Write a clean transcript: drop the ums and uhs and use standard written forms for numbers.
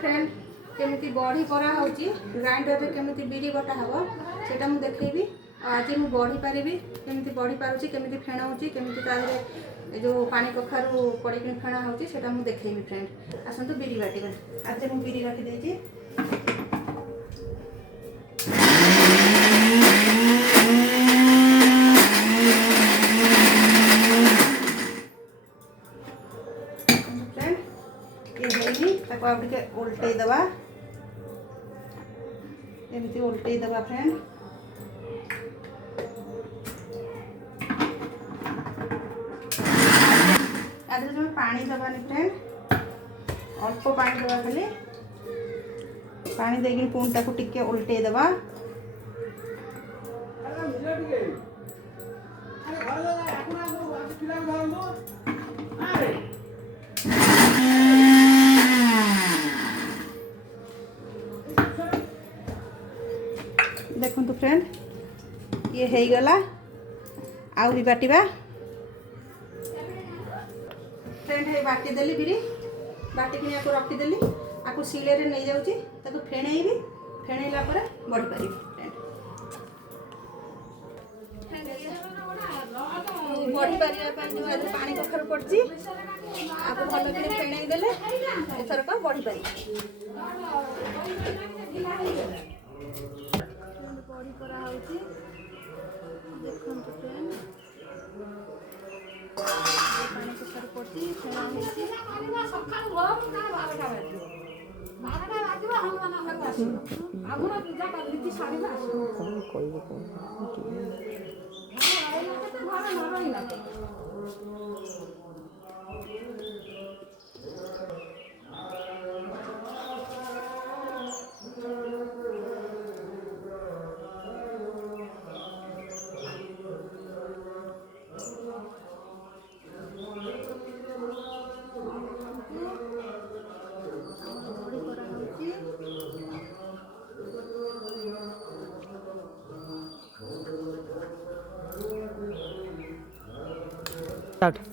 Friend केमिति बड़ी करा होची ग्राइंडर रे केमिति बिरी बटा हबो सेटा मु देखैबी। आज मु बड़ी पारिबी केमिति बड़ी पारुची केमिति फेणा होची केमिति तारे जो पानी कखारू पड़ी फेणा होची सेटा मु देखैबी फ्रेंड। आसंतु बिरी बाटिबा। आज मु बिरी बाटी देची। उल्टे दबा एमती उल्टे दबा फ्रेंड। आज जो पानी दबानी फ्रेंड अल्प पानी दबा खाली पानी देगी पुणी ताकू टिके उल्टे दबा। देखो तो फ्रेंड ये है गला आउ भी बाटिबा फ्रेंड है बाटी देली बिरी बाटी कि याको रखी देली आकु सिले रे नहीं जाउची ताको फेणेइबी फेणेला पर बढी पारिबी फ्रेंड बढी पारिया पानी जो आज पानी कखर पड़ची आकु भलो कि फेणेइ देले एथर का बढी पारी बड़ी करा होची देखन तो फ्रेंड पानी को सर पड़ती फेणा होची सकाळ हो ना 12टा बाजियो 12टा बाजियो हम मना घर आसी आगुना पूजा करली साड़ी में आसी कोन कहबो कोन आइला तो घर न रहिला स्टार्ट।